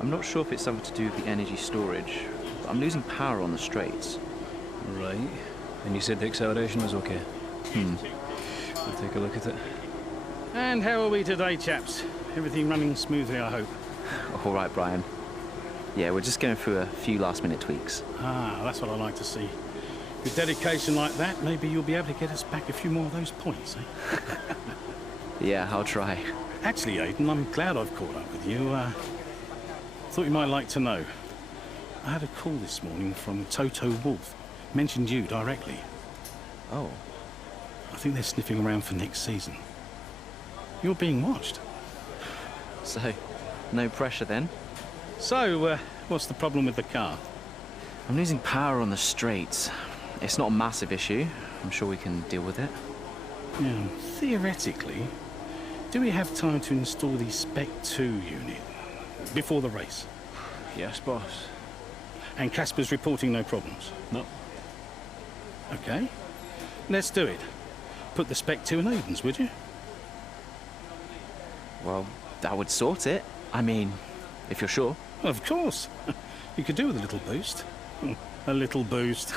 I'm not sure if it's something to do with the energy storage, but I'm losing power on the straights. Right. And you said the acceleration was okay? We'll take a look at it. And how are we today, chaps? Everything running smoothly, I hope. All right, Brian. Yeah, we're just going through a few last-minute tweaks. Ah, that's what I like to see. With dedication like that, maybe you'll be able to get us back a few more of those points, eh? Yeah, I'll try. Actually, Aiden, I'm glad I've caught up with you. Thought you might like to know. I had a call this morning from Toto Wolff. Mentioned you directly. Oh. I think they're sniffing around for next season. You're being watched. So, no pressure then? So, what's the problem with the car? I'm losing power on the straights. It's not a massive issue. I'm sure we can deal with it. Yeah, theoretically, do we have time to install the Spec 2 unit before the race? Yes, boss. And Casper's reporting no problems? No. Okay. Let's do it. Put the Spec 2 in Aiden's, would you? Well, that would sort it. I mean, if you're sure. Of course. You could do with a little boost. A little boost.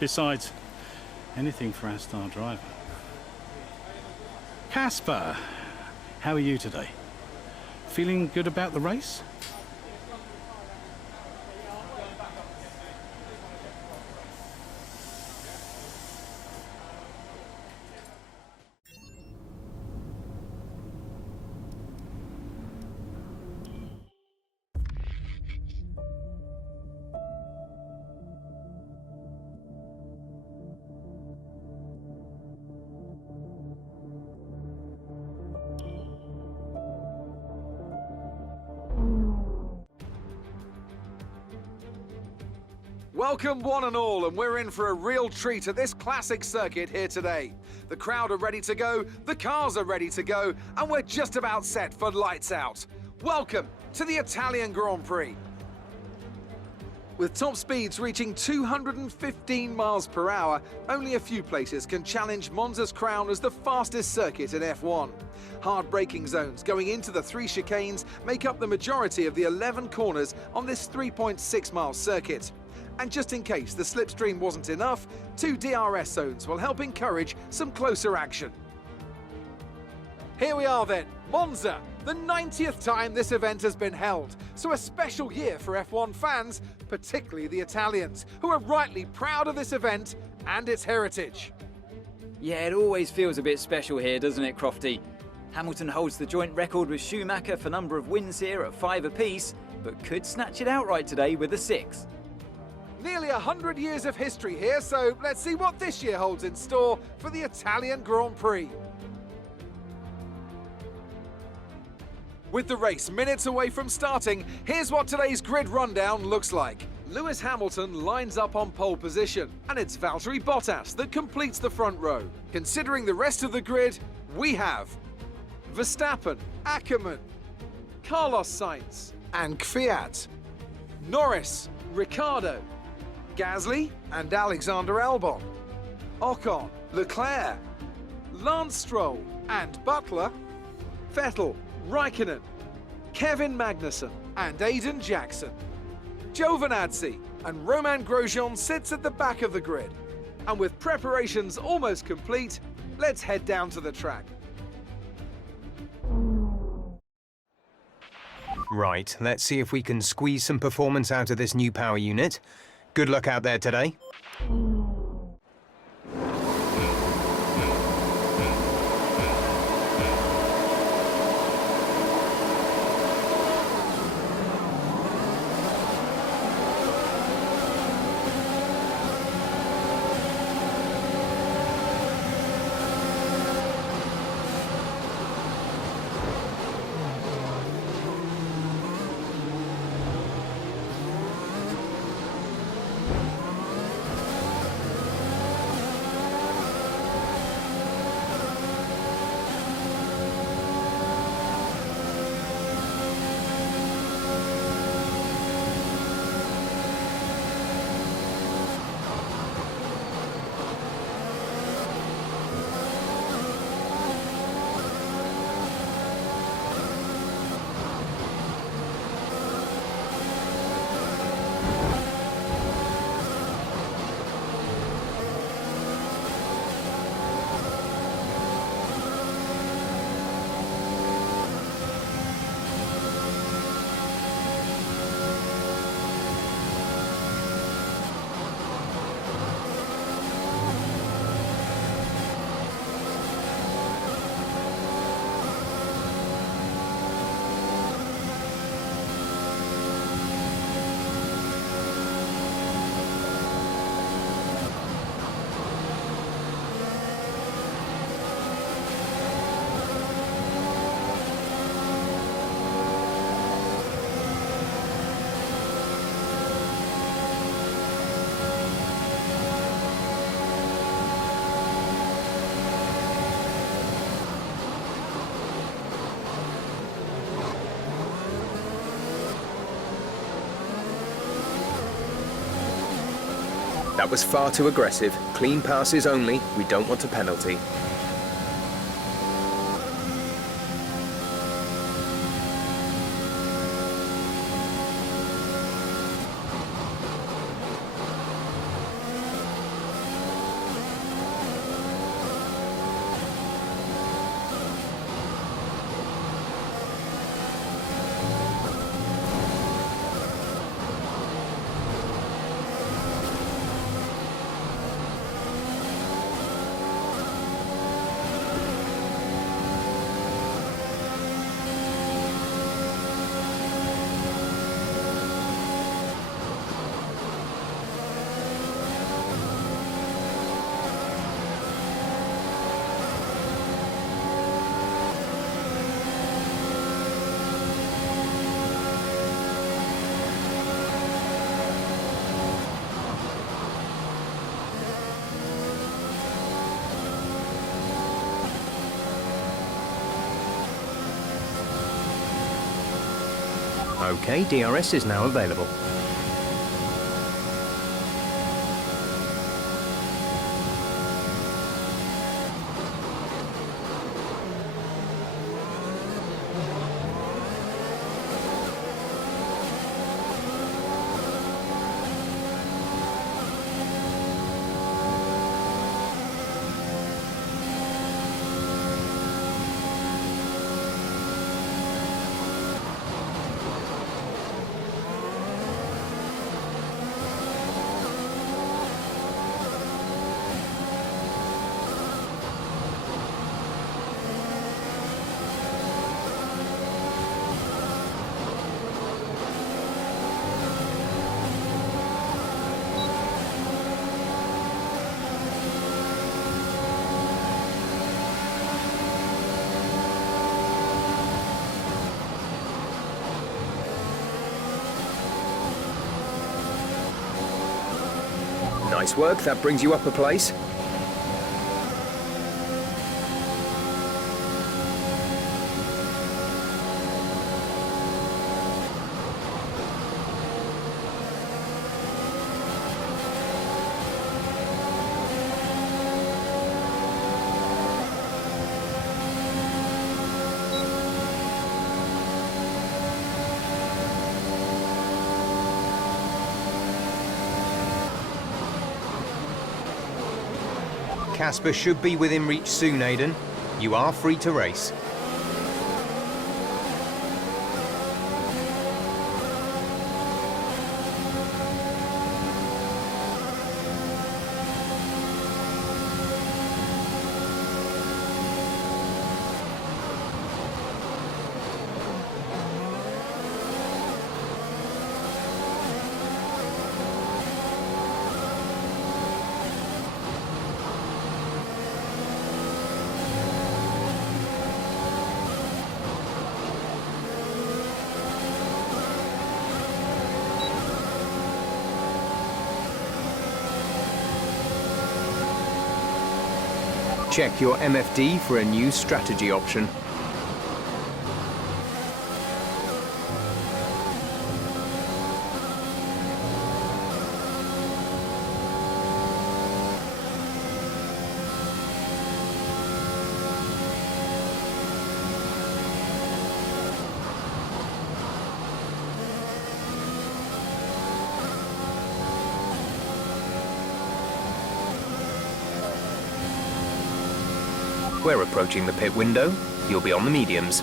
Besides, anything for our star driver. Casper, how are you today? Feeling good about the race? Welcome one and all, and we're in for a real treat at this classic circuit here today. The crowd are ready to go, the cars are ready to go, and we're just about set for lights out. Welcome to the Italian Grand Prix. With top speeds reaching 215 miles per hour, only a few places can challenge Monza's crown as the fastest circuit in F1. Hard braking zones going into the 3 chicanes make up the majority of the 11 corners on this 3.6-mile circuit. And just in case the slipstream wasn't enough, 2 DRS zones will help encourage some closer action. Here we are then, Monza, the 90th time this event has been held, so a special year for F1 fans, particularly the Italians, who are rightly proud of this event and its heritage. Yeah, it always feels a bit special here, doesn't it, Crofty? Hamilton holds the joint record with Schumacher for number of wins here at 5 apiece, but could snatch it outright today with a 6. Nearly 100 years of history here, so let's see what this year holds in store for the Italian Grand Prix. With the race minutes away from starting, here's what today's grid rundown looks like. Lewis Hamilton lines up on pole position, and it's Valtteri Bottas that completes the front row. Considering the rest of the grid, we have Verstappen, Ackermann, Carlos Sainz, and Kvyat, Norris, Ricciardo, Gasly and Alexander Albon, Ocon, Leclerc, Lance Stroll and Butler, Vettel, Raikkonen, Kevin Magnussen and Aiden Jackson. Giovinazzi and Romain Grosjean sits at the back of the grid. And with preparations almost complete, let's head down to the track. Right, let's see if we can squeeze some performance out of this new power unit. Good luck out there today. That was far too aggressive. Clean passes only. We don't want a penalty. Okay, DRS is now available. Nice work, that brings you up a place. Casper should be within reach soon, Aidan. You are free to race. Check your MFD for a new strategy option. We're approaching the pit window. You'll be on the mediums.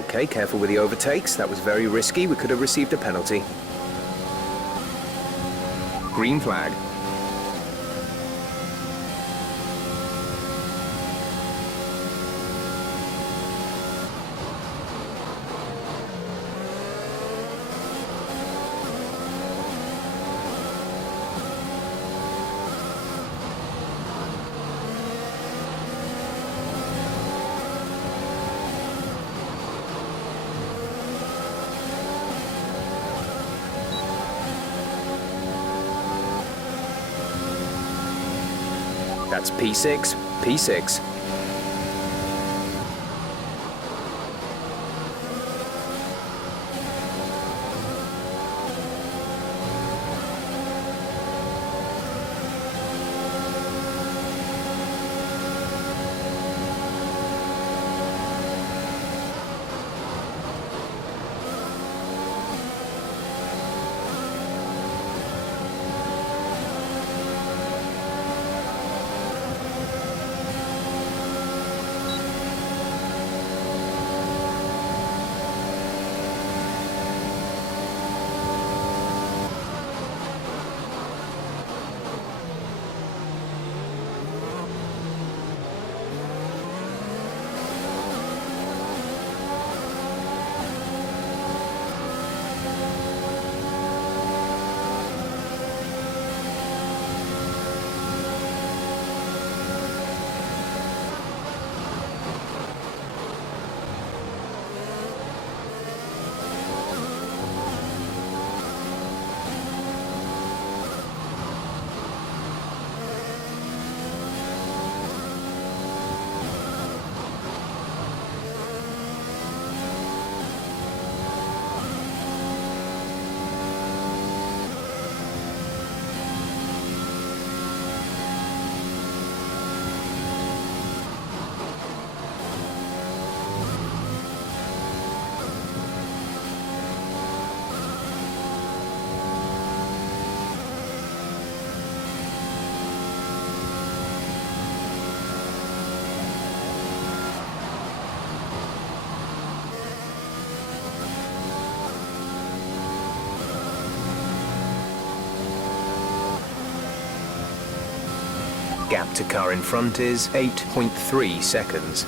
Okay, careful with the overtakes. That was very risky. We could have received a penalty. Green flag. That's P6, P6. Gap to car in front is 8.3 seconds.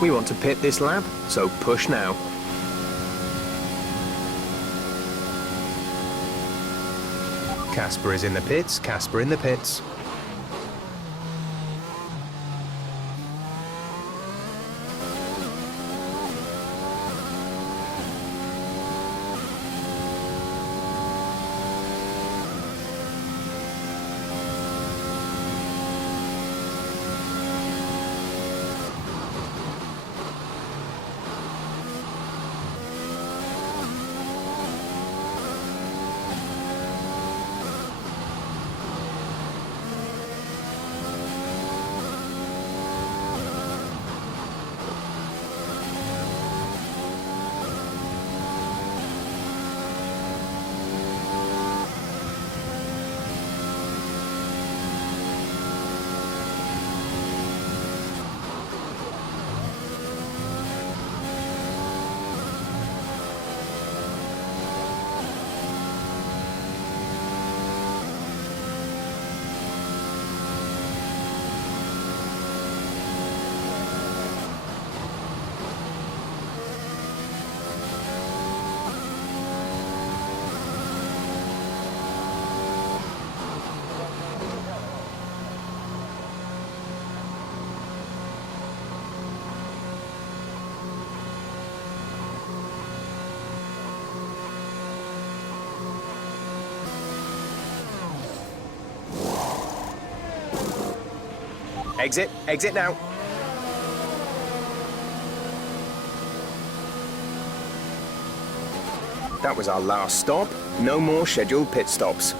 We want to pit this lap, so push now. Casper is in the pits, Casper in the pits. Exit. Exit now. That was our last stop. No more scheduled pit stops.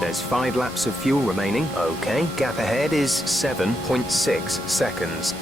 There's 5 laps of fuel remaining. Okay, gap ahead is 7.6 seconds.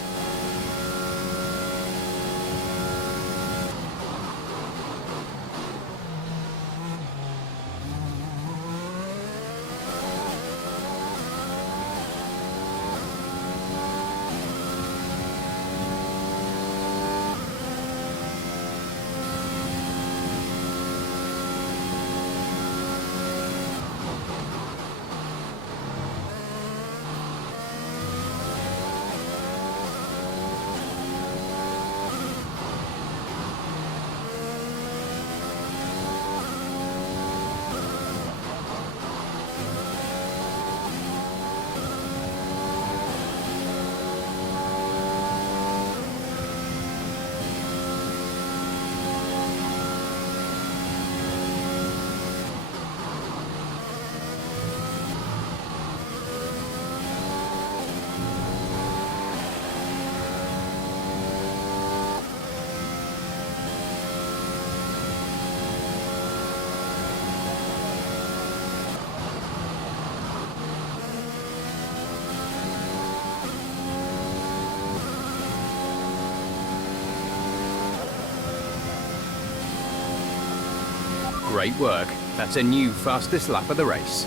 Great work. That's a new fastest lap of the race.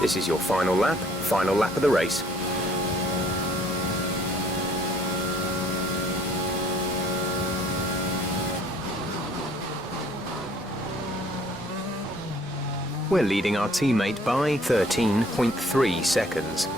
This is your final lap of the race. We're leading our teammate by 13.3 seconds.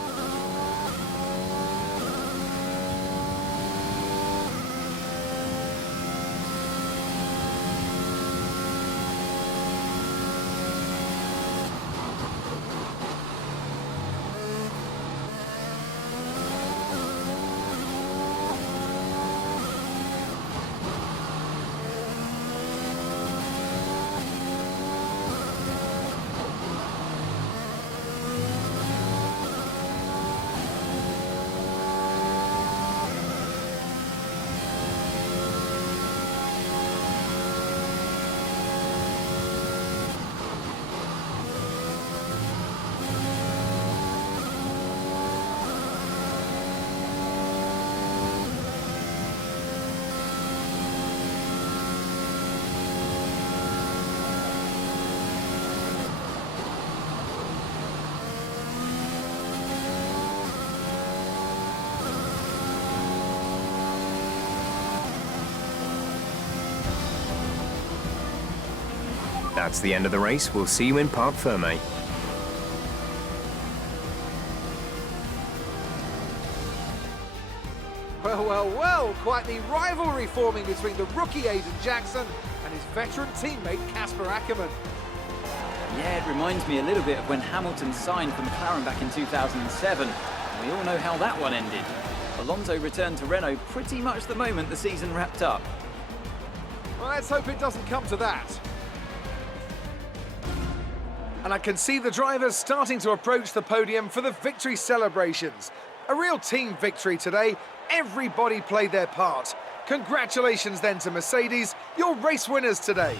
That's the end of the race. We'll see you in Parc Ferme. Well, well, well, quite the rivalry forming between the rookie Aidan Jackson and his veteran teammate Casper Ackermann. Yeah, it reminds me a little bit of when Hamilton signed for McLaren back in 2007. And we all know how that one ended. Alonso returned to Renault pretty much the moment the season wrapped up. Well, let's hope it doesn't come to that. And I can see the drivers starting to approach the podium for the victory celebrations. A real team victory today. Everybody played their part. Congratulations then to Mercedes, your race winners today.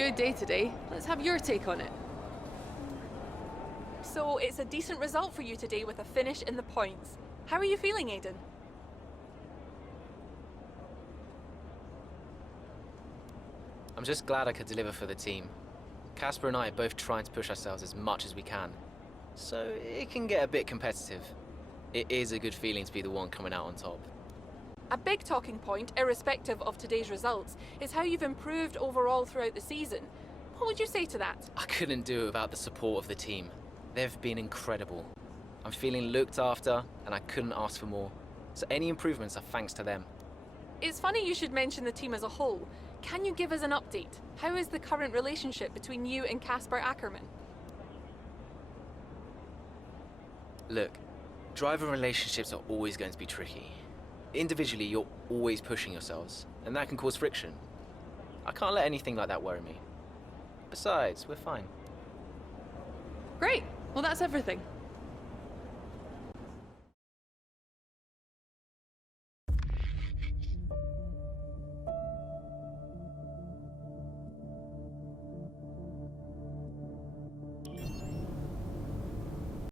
Good day today. Let's have your take on it. So it's a decent result for you today with a finish in the points. How are you feeling, Aidan? I'm just glad I could deliver for the team. Casper and I are both trying to push ourselves as much as we can. So it can get a bit competitive. It is a good feeling to be the one coming out on top. A big talking point, irrespective of today's results, is how you've improved overall throughout the season. What would you say to that? I couldn't do it without the support of the team. They've been incredible. I'm feeling looked after, and I couldn't ask for more. So any improvements are thanks to them. It's funny you should mention the team as a whole. Can you give us an update? How is the current relationship between you and Casper Ackermann? Look, driver relationships are always going to be tricky. Individually, you're always pushing yourselves, and that can cause friction. I can't let anything like that worry me. Besides, we're fine. Great. Well, that's everything.